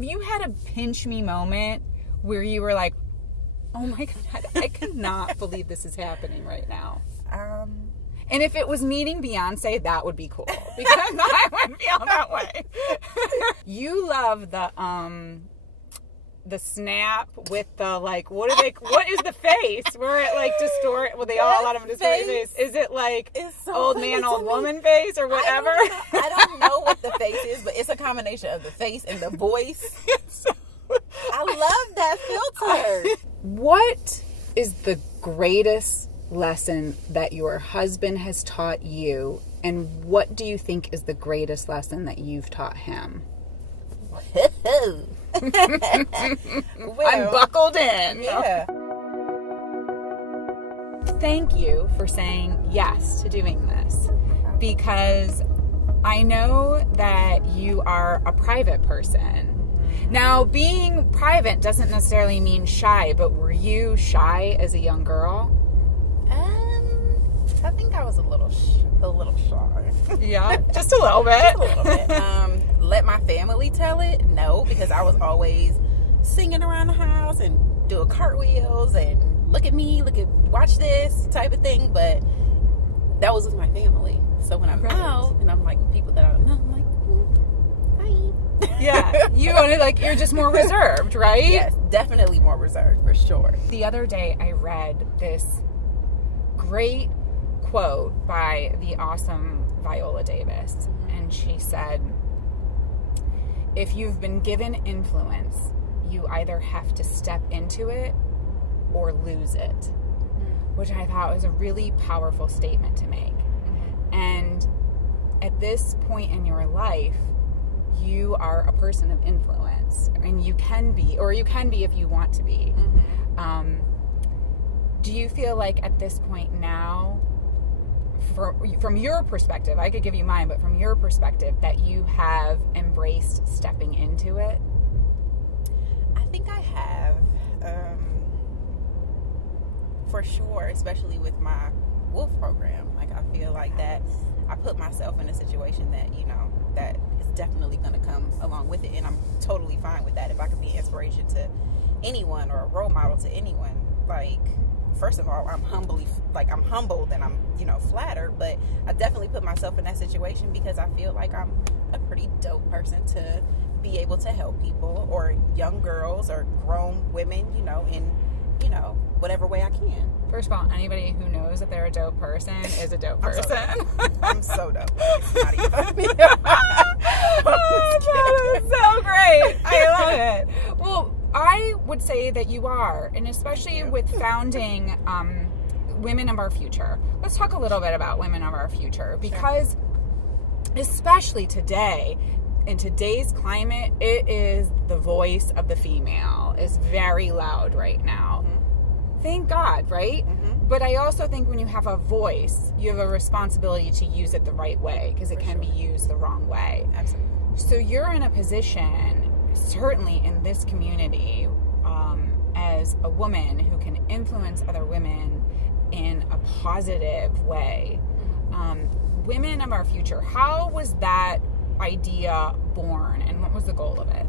have you had a pinch me moment where you were like, oh my God, I cannot believe this is happening right now? And if it was meeting Beyonce, that would be cool, because I wouldn't feel that way. You love the snap with the, like, what is the face where it like distort? Well, a lot of them distort your face. Is it like so old man, old woman face or whatever? I don't know what the face is, but it's a combination of the face and the voice. I love that filter. What is the greatest lesson that your husband has taught you, and what do you think is the greatest lesson that you've taught him? I'm buckled in. Yeah. Thank you for saying yes to doing this, because I know that you are a private person. Now, being private doesn't necessarily mean shy, but were you shy as a young girl? I think I was a little shy. Yeah, just a little bit. Just a little bit. Let my family tell it? No, because I was always singing around the house and doing cartwheels and look at me, watch this type of thing. But that was with my family. So when I'm out and I'm like with people that I don't know, I'm like, hi. Yeah, you're just more reserved, right? Yes, definitely more reserved, for sure. The other day I read this great quote by the awesome Viola Davis, and she said, if you've been given influence, you either have to step into it or lose it, which I thought was a really powerful statement to make. And at this point in your life, you are a person of influence, and you can be if you want to be. Do you feel like at this point now, from your perspective, I could give you mine, but from your perspective, that you have embraced stepping into it? I think I have, for sure, especially with my Wolf program. Like, I feel like that I put myself in a situation that, that is definitely going to come along with it, and I'm totally fine with that. If I could be inspiration to anyone or a role model to anyone, like, first of all, I'm humbled and I'm, flattered, but I definitely put myself in that situation because I feel like I'm a pretty dope person to be able to help people, or young girls or grown women, in, whatever way I can. First of all, anybody who knows that they're a dope person is a dope person. I'm so dope. It's not even funny. That is so great. I love it. Well, I would say that you are, and especially with founding Women of Our Future. Let's talk a little bit about Women of Our Future, because especially today, in today's climate, it is the voice of the female is very loud right now. Thank God, right? But I also think when you have a voice, you have a responsibility to use it the right way, because it can be used the wrong way. Absolutely. So you're in a position, certainly in this community, as a woman who can influence other women in a positive way. Women of Our Future, how was that idea born, and what was the goal of it?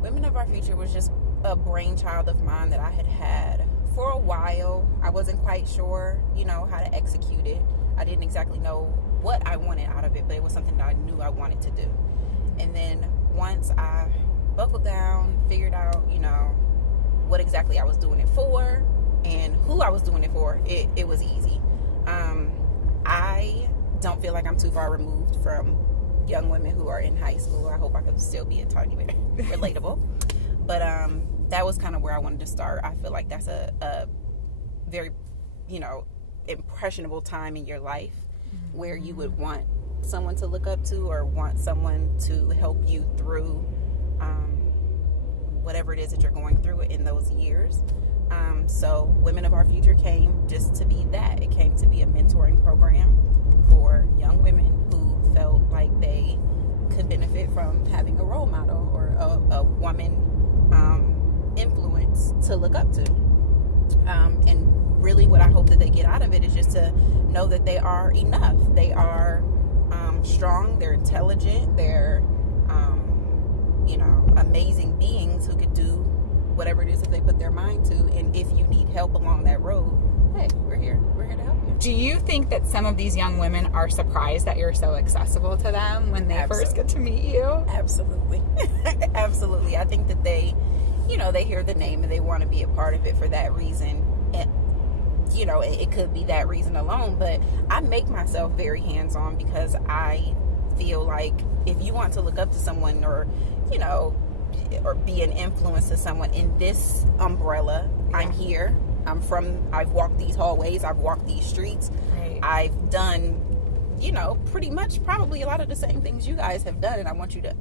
Women of Our Future was just a brainchild of mine that I had for a while. I wasn't quite sure, how to execute it. I didn't exactly know what I wanted out of it, but it was something that I knew I wanted to do. And then once I buckled down, figured out, what exactly I was doing it for and who I was doing it for, it was easy. I don't feel like I'm too far removed from young women who are in high school. I hope I could still be a tiny bit relatable. But that was kind of where I wanted to start. I feel like that's a very, impressionable time in your life where you would want someone to look up to, or want someone to help you through whatever it is that you're going through in those years. So Women of Our Future came just to be that. It came to be a mentoring program for young women who felt like they could benefit from having a role model or a woman influence to look up to. And really what I hope that they get out of it is just to know that they are enough. They are strong, they're intelligent, they're amazing beings who could do whatever it is that they put their mind to. And if you need help along that road, hey, we're here to help you. Do you think that some of these young women are surprised that you're so accessible to them when they first get to meet you? Absolutely. Absolutely. I think that they hear the name and they want to be a part of it for that reason. And, it could be that reason alone, but I make myself very hands-on because I feel like if you want to look up to someone or be an influence to someone in this umbrella, yeah. I'm here. I've walked these hallways, I've walked these streets. Right. I've done, pretty much probably a lot of the same things you guys have done. And I want you to,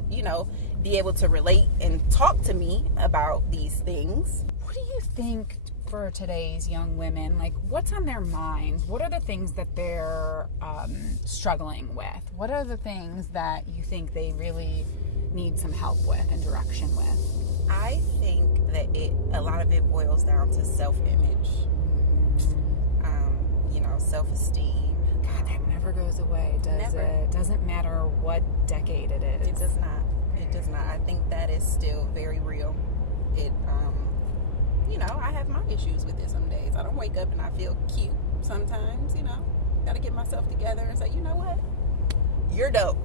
be able to relate and talk to me about these things. What do you think for today's young women? Like, what's on their minds? What are the things that they're struggling with? What are the things that you think they really need some help with and direction with? I think that a lot of it boils down to self-image, self-esteem. God, that never goes away, does it? Doesn't matter what decade it is. It does not. It does not. I think that is still very real. It, I have my issues with it some days. I don't wake up and I feel cute sometimes, Got to get myself together and say, you know what? You're dope.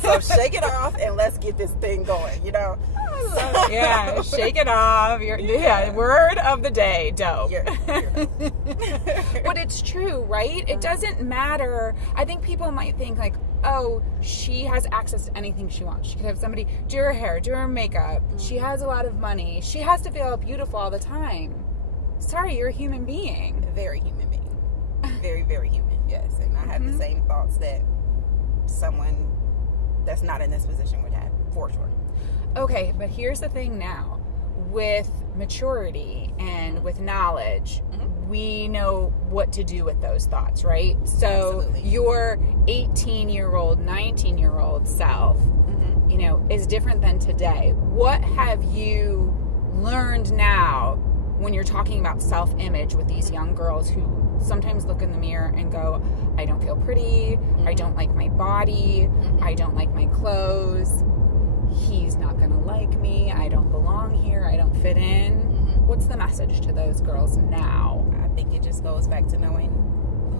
So shake it off and let's get this thing going, Yeah, shake it off. Word of the day, dope. You're But it's true, right? It doesn't matter. I think people might think like, oh, she has access to anything she wants. She could have somebody do her hair, do her makeup. She has a lot of money. She has to feel beautiful all the time. Sorry, you're a human being. A very human being. Very, very human, yes. And I have the same thoughts that someone that's not in this position would have, for sure. Okay, but here's the thing now. With maturity and with knowledge, we know what to do with those thoughts, right? So Absolutely. Your 18-year-old, 19-year-old self, is different than today. What have you learned now when you're talking about self-image with these young girls who sometimes look in the mirror and go, I don't feel pretty, I don't like my body, I don't like my clothes, he's not going to like me, I don't belong here, I don't fit in. What's the message to those girls now? I think it just goes back to knowing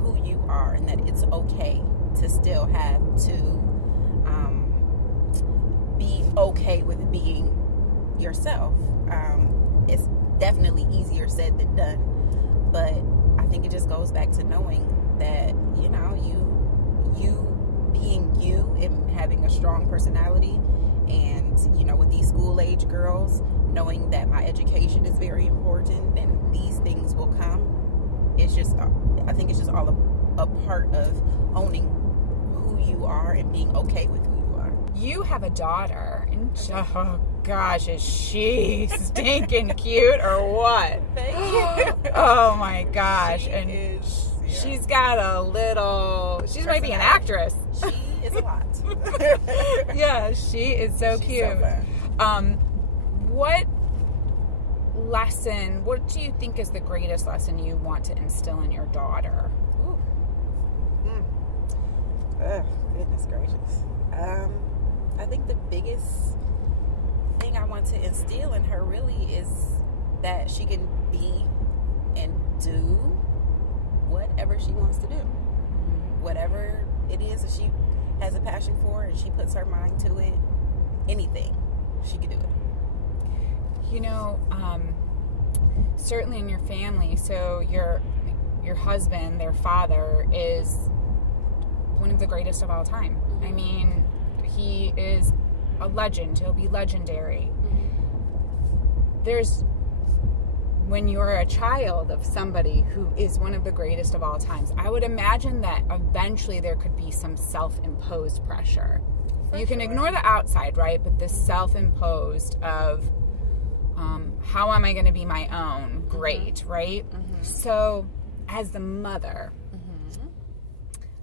who you are and that it's okay to still have to be okay with being yourself. It's definitely easier said than done, but I think it just goes back to knowing that, you being you and having a strong personality and, with these school age girls, knowing that my education is very important and these things will come. I think it's just all a part of owning who you are and being okay with who you are. You have a daughter, and oh gosh, is she stinking cute or what? Thank you. Oh my gosh. She's got a little, she might be an actress. She is a lot. Yeah, she is so cute. So fun. What do you think is the greatest lesson you want to instill in your daughter? Ooh. Oh, goodness gracious. I think the biggest thing I want to instill in her really is that she can be and do whatever she wants to do. Whatever it is that she has a passion for and she puts her mind to it, anything, she can do it. Certainly in your family, so your husband, their father, is one of the greatest of all time. I mean, he is a legend. He'll be legendary. When you're a child of somebody who is one of the greatest of all times, I would imagine that eventually there could be some self-imposed pressure. You can ignore the outside, right? But this self-imposed of, how am I going to be my own? Great, right? So, as the mother,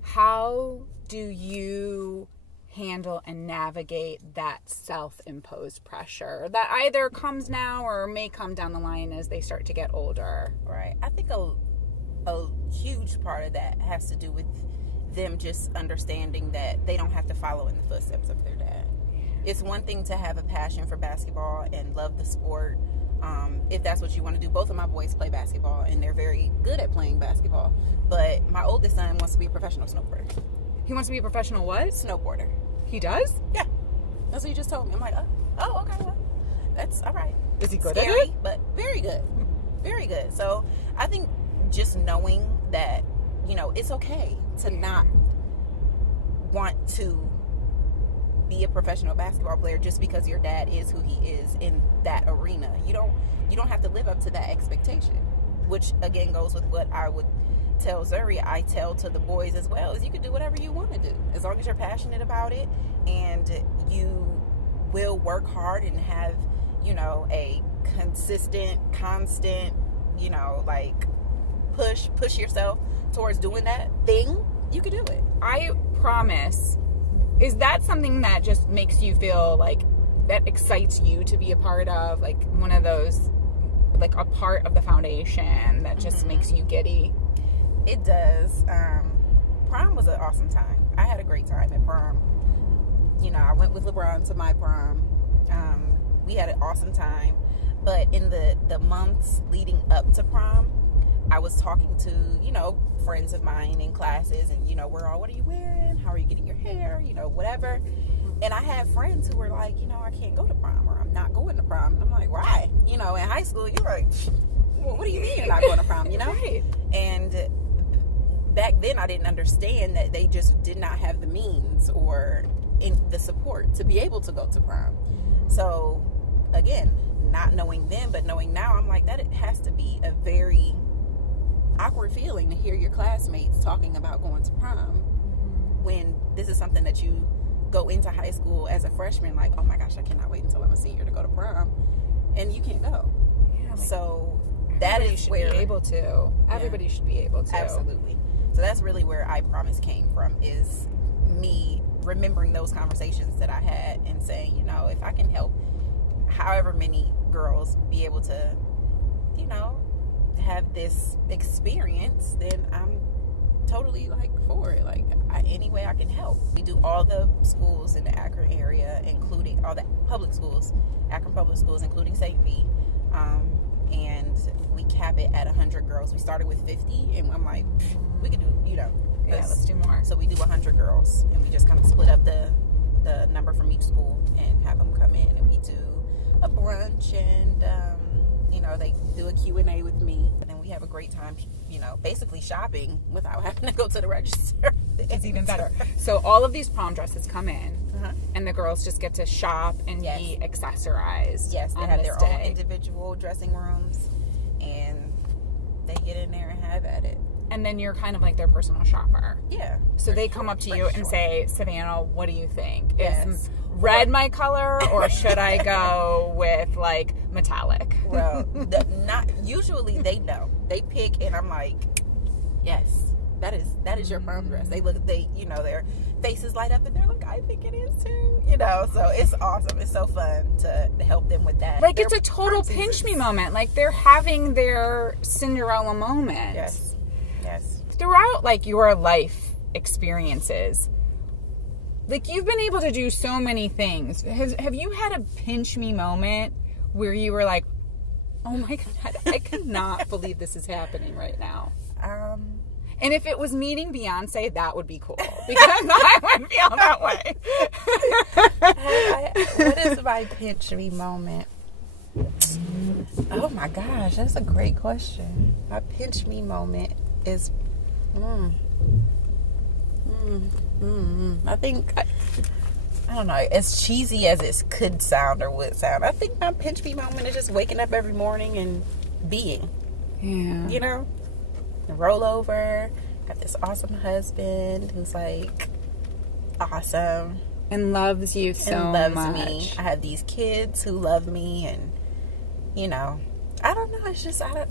how do you handle and navigate that self-imposed pressure that either comes now or may come down the line as they start to get older? Right. I think a huge part of that has to do with them just understanding that they don't have to follow in the footsteps of their dad. It's one thing to have a passion for basketball and love the sport. If that's what you want to do. Both of my boys play basketball, and they're very good at playing basketball. But my oldest son wants to be a professional snowboarder. He wants to be a professional what? Snowboarder. He does? Yeah. That's what he just told me. I'm like, oh, okay, well, that's all right. Is he good Scary, at it? but very good. Very good. So I think just knowing that, you know, it's okay to not want to be a professional basketball player just because your dad is who he is in that arena. You don't have to live up to that expectation, which again goes with what I would tell Zuri. I tell to the boys as well, is you can do whatever you want to do as long as you're passionate about it and you will work hard and have, you know, a consistent, constant, you know, like push yourself towards doing that thing. You can do it. I promise. Is that something that just makes you feel like that excites you to be a part of? Like one of those, like a part of the foundation that just makes you giddy? It does. Prom was an awesome time. I had a great time at prom. You know, I went with LeBron to my prom. We had an awesome time. But in the months leading up to prom, I was talking to, you know, friends of mine in classes, and, you know, what are you wearing? How are you getting your hair? You know, whatever. And I had friends who were like, you know, I can't go to prom, or I'm not going to prom. And I'm like, why? You know, in high school, you're like, well, what do you mean you're not going to prom, you know? Right. And back then, I didn't understand that they just did not have the means or the support to be able to go to prom. So, again, not knowing then, but knowing now, I'm like, that it has to be a very awkward feeling to hear your classmates talking about going to prom when this is something that you go into high school as a freshman, like, oh my gosh, I cannot wait until I'm a senior to go to prom, and you can't go. Yeah, like, so that is where be able to. Everybody should be able to. Absolutely. So that's really where I Promise came from, is me remembering those conversations that I had and saying, you know, if I can help however many girls be able to, you know, have this experience, then I'm totally like for it. Like any way I can help. We do all the schools in the Akron area, including all the public schools, Akron public schools, including St. V. And we cap it at 100 girls. We started with 50, and I'm like, we could do, you know, yeah, let's do more. So we do 100 girls, and we just kind of split up the number from each school and have them come in, and we do a brunch, and you know, they do a Q&A with me, and then we have a great time, you know, basically shopping without having to go to the register. It's even better. So all of these prom dresses come in, and the girls just get to shop and be accessorized. Yes, they have their day. own individual dressing rooms, and they get in there and have at it. And then you're kind of like their personal shopper. Yeah. So they come up to you and say, Savannah, what do you think? Yes. Is red my color, or should I go with like metallic? Well, not usually. They know. They pick, and I'm like, yes, that is your prom dress. They you know, their faces light up, and they're like, I think it is too. You know, so it's awesome. It's so fun to help them with that. Like, it's a total pinch me moment. Like, they're having their Cinderella moment. Yes. Yes. Throughout like your life experiences, like, you've been able to do so many things. Have you had a pinch me moment where you were like, oh my God, I cannot believe this is happening right now? And if it was meeting Beyonce, that would be cool, because I would feel that way. What is my pinch me moment? Oh my gosh, that's a great question. My pinch me moment is, I think, I don't know, as cheesy as it could sound or would sound, I think my pinch me moment is just waking up every morning and being. Yeah. You know? Roll over. Got this awesome husband who's like awesome. And loves you so and loves much. me. I have these kids who love me, and, you know, I don't know, it's just, I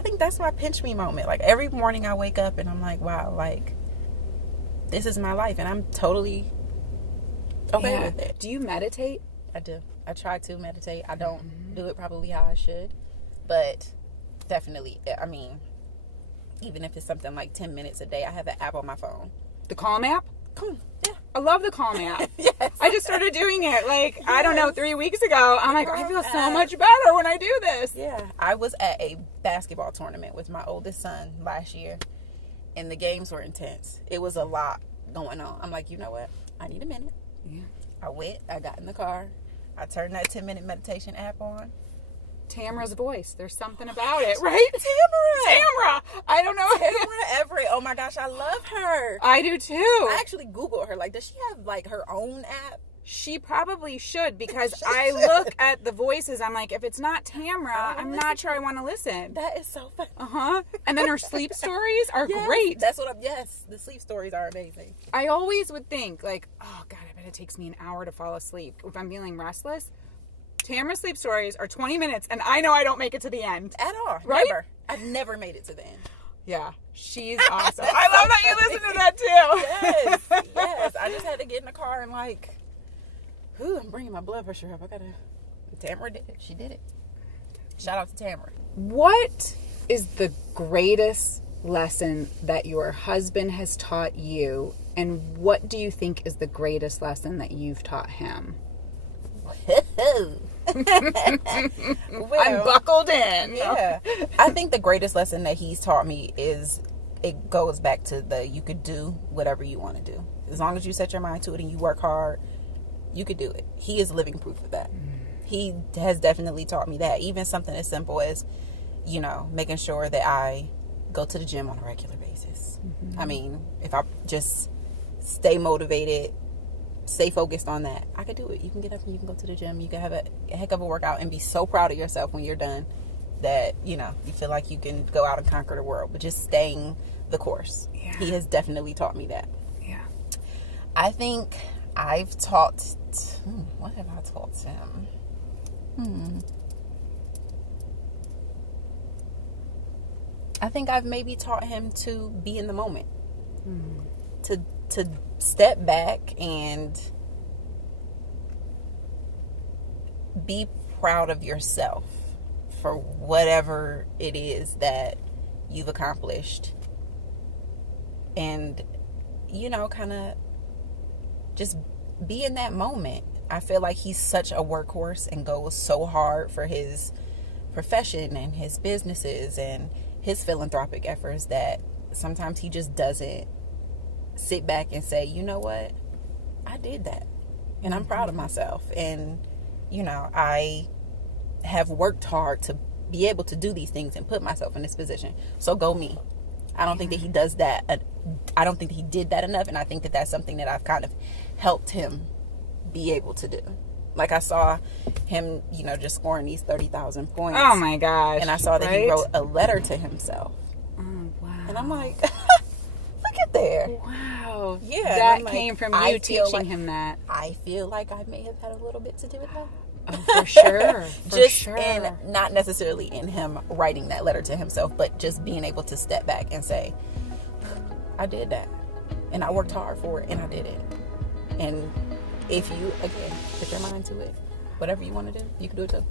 think that's my pinch me moment. Like, every morning I wake up and I'm like, wow, like, this is my life, and I'm totally okay with it. Do you meditate? I do. I try to meditate. I don't do it probably how I should, but definitely, I mean, even if it's something like 10 minutes a day, I have an app on my phone. The Calm app? Cool. Yeah. I love the Calm app. Yes. I just started doing it, like, I don't know, 3 weeks ago. I'm like, I feel so much better when I do this. Yeah. I was at a basketball tournament with my oldest son last year, and the games were intense. It was a lot going on. I'm like, you know what? I need a minute. Yeah. I went, I got in the car, I turned that 10-minute meditation app on. Tamara's voice. There's something about it, right? Tamara! I don't know. Tamara Everett. Oh my gosh, I love her. I do too. I actually Googled her. Like, does she have like her own app? She probably should, because I look at the voices. I'm like, if it's not Tamara, I'm not sure I want to listen. That is so fun. And then her sleep stories are Yes, great. That's what yes, the sleep stories are amazing. I always would think, like, oh God, I bet it takes me an hour to fall asleep if I'm feeling restless. Tamara's sleep stories are 20 minutes, and I know I don't make it to the end. At all. Right? Never. I've never made it to the end. Yeah, she's awesome. I love that you listen to that too. Yes. I just had to get in the car and like, I'm bringing my blood pressure up. Tamara did it. She did it. Shout out to Tamara. What is the greatest lesson that your husband has taught you, and what do you think is the greatest lesson that you've taught him? I'm buckled in. Yeah. I think the greatest lesson that he's taught me is, it goes back to you could do whatever you want to do. As long as you set your mind to it and you work hard, you could do it. He is living proof of that. He has definitely taught me that. Even something as simple as, making sure that I go to the gym on a regular basis. I mean, if I just stay motivated, stay focused on that, I could do it. You can get up and you can go to the gym. You can have a heck of a workout and be so proud of yourself when you're done that, you feel like you can go out and conquer the world. But just staying the course. Yeah. He has definitely taught me that. Yeah. I think I've taught... what have I taught him? I think I've maybe taught him to be in the moment. To step back and be proud of yourself for whatever it is that you've accomplished, and kind of just be in that moment. I feel like he's such a workhorse and goes so hard for his profession and his businesses and his philanthropic efforts that sometimes he just doesn't sit back and say, you know what, I did that and I'm proud of myself, and I have worked hard to be able to do these things and put myself in this position, so go me. I don't think that he does that. I don't think that he did that enough, and I think that that's something that I've kind of helped him be able to do. Like, I saw him, just scoring these 30,000 points. Oh my gosh. And I saw that he wrote a letter to himself. Oh, wow. And I'm like, look at there. Wow. Yeah. That came from you teaching him that. I feel like I may have had a little bit to do with that. Oh, for sure. In, not necessarily in him writing that letter to himself, but just being able to step back and say, I did that. And I worked hard for it, and I did it. And if you, again, put your mind to it, whatever you want to do, you can do it too.